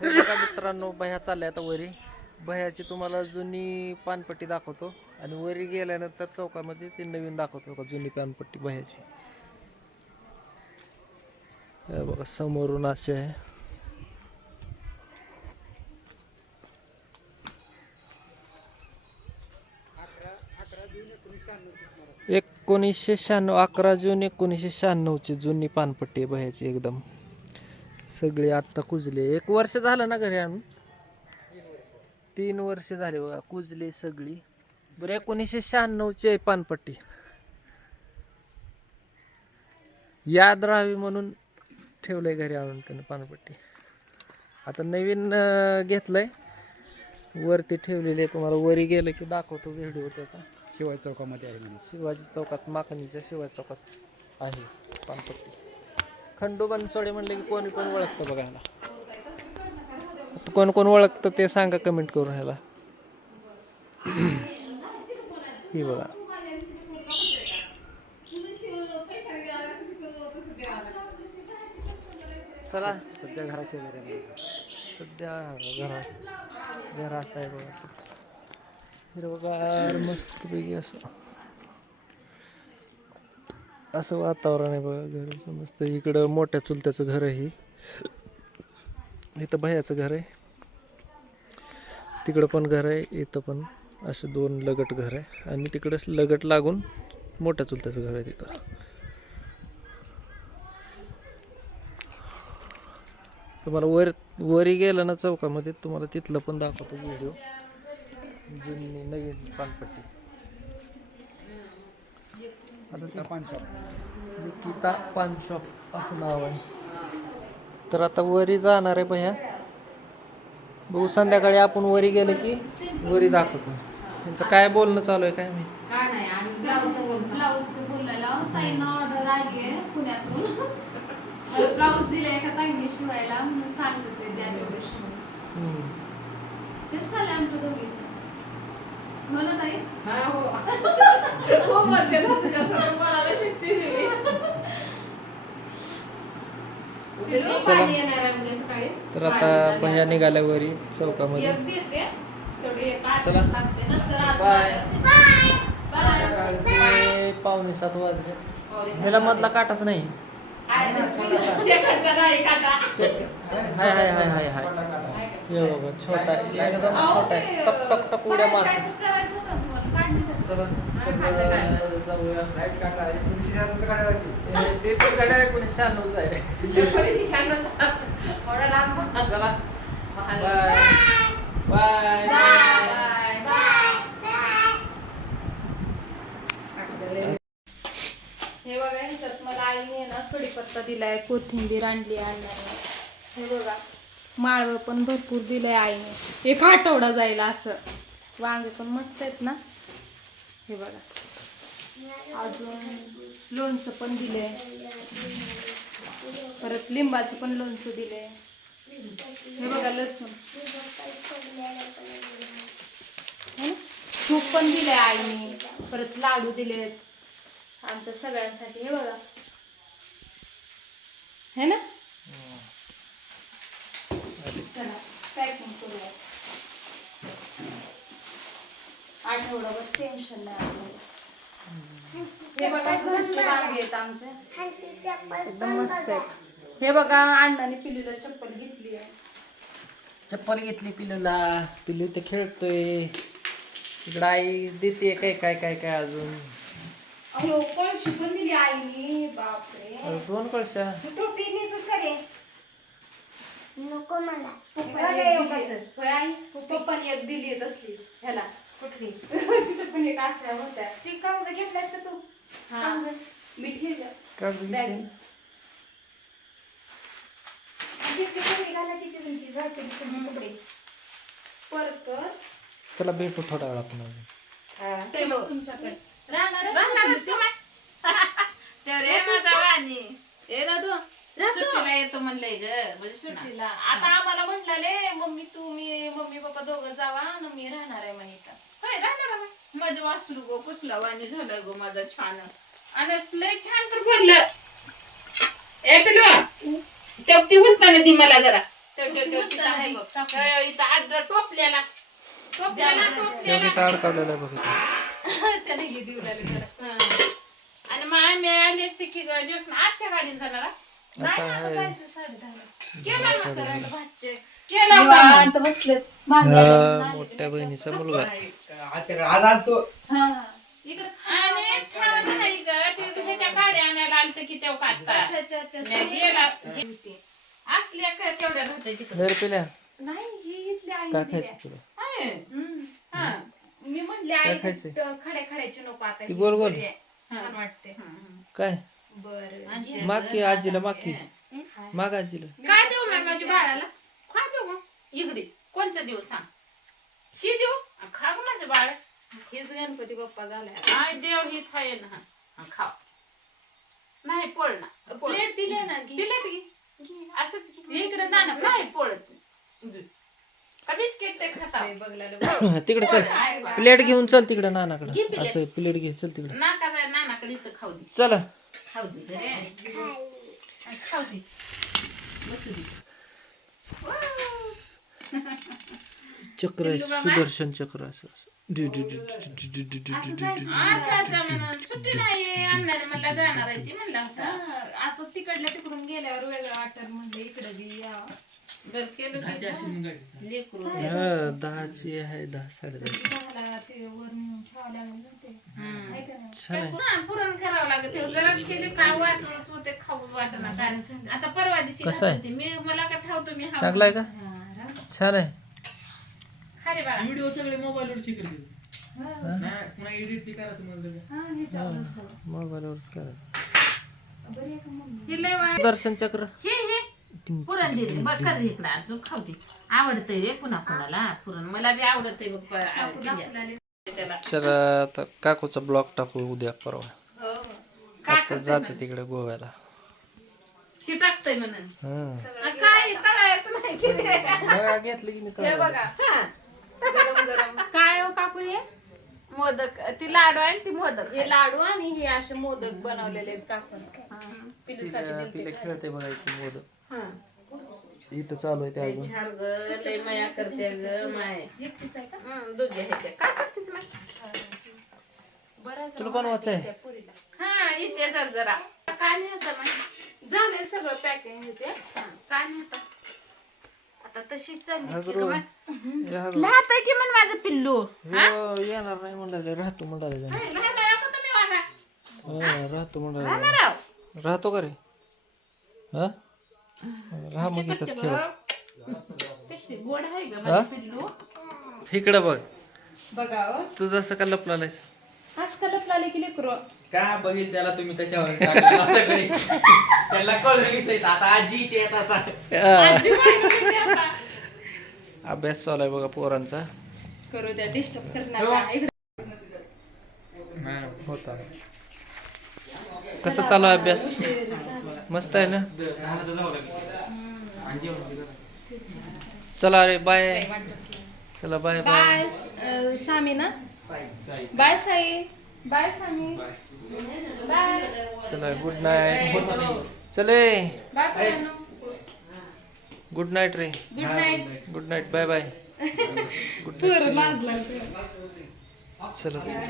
हे बघा मित्रांनो, भया चाललाय आता वरी. भयाची तुम्हाला जुनी पानपट्टी दाखवतो आणि वरी गेल्यानंतर चौकामध्ये ती नवीन दाखवतो का जुनी पानपट्टी भयाची. हे बघा समोरून असे आहे. एकोणीसशे 11 जून 1996 जुनी पानपट्टी आहे भयाची एकदम. सगळी आत्ता कुजली. 1 वर्ष झालं ना घरी आणून. 3 वर्ष झाले बघा कुजली सगळी. बरं 1996 पानपट्टी याद राहावी म्हणून ठेवलंय घरी आणून त्यानं पानपट्टी. आता नवीन घेतलंय वरती ठेवलेली आहे. तुम्हाला वरी गेलं की दाखवतो व्हिडिओ त्याचा. शिवाजी चौकामध्ये आहे म्हणून. शिवाजी चौकात, माखणीच्या शिवाजी चौकात आहे पानपट्टी. खंडू बनसोडे म्हणले की कोणी कोण ओळखतं बघा ह्याला. कोण कोण ओळखतं ते सांगा कमेंट करून ह्याला. ही बघा चला सध्या घराच्या वगैरे सध्या घर असं आहे बघा. हिरवगार मस्तपैकी असं वातावरण आहे बघा घराचं मस्त. इकडं मोठ्या चुलत्याचं घर आहे. इथं भयाचं घर आहे, तिकडं पण घर आहे, इथं पण असे 2 लगट घर आहे आणि तिकडं लगट लागून मोठ्या चुलत्याचं घर आहे तिथं. तुम्हाला वरी गेलं ना चौकामध्ये तुम्हाला तिथलं पण दाखवतो व्हिडिओ. जुनी नवीन पानपट्टी. आता पान शॉप. निकिता पान शॉप असं नाव आहे. तर आता वरी जाणार आहे भैया. बघू संध्याकाळी आपण वरी गेलं की वरी दाखवतो. त्यांचं काय बोलणं चालू आहे काय माहिती. ब्लाऊजचं बोलायला ताईंना ऑर्डर आली आहे पुण्यातून. ब्लाऊज दिले एका ताईने शिवायला म्हणून सांगते ते द्या तेवढे शिवून. तेच चाललंय आमच्या दोघीचं. हो ना ताई? हो म्हणते ना तुझ्यासारखं बोलायला शिकते मी. पाणी येणार आहे म्हणजे सकाळी. तर आता भैया निघाल्या वरी चौकामध्ये. एक देते तेवढे एक आठ चला. लागते नंतर आज बाय. बाय. सकाळचे 6:45 वाजले. ह्याला मधला काटाच नाही. शेकटचा नाही काटा. हाय हाय हाय हाय हाय. हे बघा छोटा आहे, एकदम छोटा आहे. टक टक टक उड्या मारतो. चला तर जाऊया. लाईट काटा 1996 काटा लावायची. ते पण गाड्या 1996 आहे. चला बाय बाय. हे बघा ह्याच्यात मला आईने ना कढीपत्ता दिलाय, कोथिंबीर आणली आणणार. हे बघा माळव पण भरपूर दिलंय आईने. 1 आठवडा जाईल असं. वांगे पण मस्त आहेत ना. हे बघा अजून लोणचं पण दिलंय. परत लिंबाचं पण लोणचं दिलंय. हे बघा लसूण. तूप पण दिलंय आईने. परत लाडू दिलेत आमच्या सगळ्यांसाठी. हे बघा है ना. चला पॅकिंग करूया. आठवडाभर टेन्शन नाही आपल्याला. हे बघा घरचे वांगे आहेत आमचे एकदम मस्त आहेत. हे बघा अण्णाने पिलूला चप्पल घेतली आहे. चप्पल घेतली पिलूला. पिलू ते खेळतोय. इकडं आई देते काय काय काय काय अजून. अहो कळशी पण दिली आईने. बापरे 2 कळशा. टोपी घ्यायचं करे नको मला. पप्पाने एक दिली असली ह्याला. कुठली तिथं पण एक आशा होत्या. ती कागद घेतल्यात का तू? हा मी ठेवल्या कागद घेतली. परत चला भेटू थोडा वेळ आपण अजून. तुमच्याकडे सुट्टीला येतो म्हणलंय ग म्हणजे सुट्टीला. आता आम्हाला म्हटलं मम्मी तुम्ही मम्मी पप्पा दोघं जावा आणि मी राहणार आहे म्हणे इथं. होय राहणार आहे. माझं वासरू गो कुसला वाणी झालं गो माझा छान. आणि लय छान तर बोललं. ए पिलू ती उलताना ती मला जरा तिथं आहे बघ. इथं आड टोपल्याला योगी तर अडकवलेलं आहे बघ इथं. त्याने हे देऊ लागले जरा. हं. आणि मग आम्ही आली असते की जोस आजच्या गाडीत जाणार हा? आता आहे जायचं 10:30. केला मग करंट भातचे. केला का? निवांत बसलेत. हा, मोठ्या बहिणीचा मुलगा आज आज तो हा. इकडं आणि ठेवा नाही ग ते ह्याच्या गाड्या आणायला आलत की तेव्हा काढता कशाच्या त्या नाही, गेला असल्या केवढ्या राहते तिकडे लय पिल्या नाही ही इथली आई काय दिल्या. खायचं तुला आहे. हम्म. हा. मी म्हणले काय आई खायचंय? खड्या खड्याची नको आता ती ही गोल गोल? बरी आहे. छान वाटते काय बर माग की आजीला माग की माग आजीला काय देऊ मॅम माझ्या बाळाला खा देऊ मग इकडे कोणचं देऊ सांग शी देऊ खा गं माझं बाळ हेच गणपती बाप्पा झालाय आय देव हीच आहे ना हा, खाव नाही पोळ ना पोळ. प्लेट दिले ना घे. प्लेट घे असंच घे. इकडे नाना नाही पोळत का बिस्किट ते खाता बघला तिकडे चल प्लेट घेऊन चल तिकडे नानाकडे असं प्लेट घे चल तिकडे नाका जाय नानाकडे इथं खाऊ दे चला खाऊ दे रे. खाऊ दे बसू दे चक्र आहे सुदर्शन चक्र असं डु डु डु डु डु डु डु डु डु डु डु. आता म्हणून सुट्टी नाही आणणार मला जाणार आहे ती म्हणला होता आता तिकडल्या तिकडून गेल्यावर वेगळं वाटत म्हणलं इकडे बी या बरं केलं की लेकरू हा 10ची आहे 10 10:30 दहाला ते वर नेऊन ठेवावं लागेल ना ते आहे का नाही? छान आहे पुन्हा पुरण करावं लागत ते गरम केले काय वाटत होते खाऊ वाटणार काय आता परवा दिवशी कसं आहे? खात होते. मी मला का ठावतो मी हा चांगला आहे का हा, राव. छान आहे खरे बाळा व्हिडिओ सगळे मोबाईलवर शिकले हा, पुन्हा एडिट ती करायचं म्हणलं हा, ह्याच्यावरच बघ. मोबाईलवरच करा बरी आहे का मम्मी? हे लय वा- सुदर्शन चक्र हे पुरण दे रे बघ कर इकडं अजून खावते आवडतंय रे पुन्हा कुणाला पुरण मला बी आवडतंय बघ आपल्याला त्याला चला आता काकूचा ब्लॉग टाकू उद्या परवा हो आता जाते तिकडे गोव्याला हे टाकतंय म्हणून हा काय तळायचं नाही की रे. बघा, घेतलं की मी हे तळायला. बघा हा. गरम गरम काय हो काकू हे मोदक ती लाडू आहे आणि ती मोदक हे लाडू आणि हे असे मोदक बनवलेले आहेत काकून पिलूसाठी तिला दिलते का? खेळते बघायची मोदक हा. इथं चालू आहे ते लय अजून छान ग लय माया करते ग माय एकटीच आहे का दोघे ह्याचे काय करतेस माय बरं आहे तुला जरा बनवायचं आहे? त्या पुरीला. हा इथे जरा काय नाही आता माय झालंय सगळं पॅकिंग इथे काय नाही आता आता तशीच चालली हा की गुरु. ग बाय. या गं. लहात आहे की म्हण माझं पिल्लू हो, येणार नाही म्हणाले राहतो म्हणाले जण. लहान आहे का तुम्ही वागा हा, राहतो म्हणाले राहणार आहो. राहतो का रे हा राहा मग इथंच खेळ कशी गोड आहे ग हा? माझं पिल्लू इकडे बघ बघा हो. तू जसं का लपलायस आज का लपलाले की लेकरू का बघील त्याला तुम्ही त्याच्यावर टाकलं असं काही. त्याला कळलं आता आजी इथे येतात आता आजी काय करते आता? अभ्यास चालू आहे बघा पोरांचा करू द्या डिस्टर्ब करणार का? इकडे होता कसं चालू आहे अभ्यास मस्त आहे ना चला अरे बाय चला बाय बाय बाय सामी ना bye Sai bye Sami bye चला गुड नाईट चले बाय पोरांनो. गुड नाईट रे good night good night bye bye good पोरं लाजला चला चला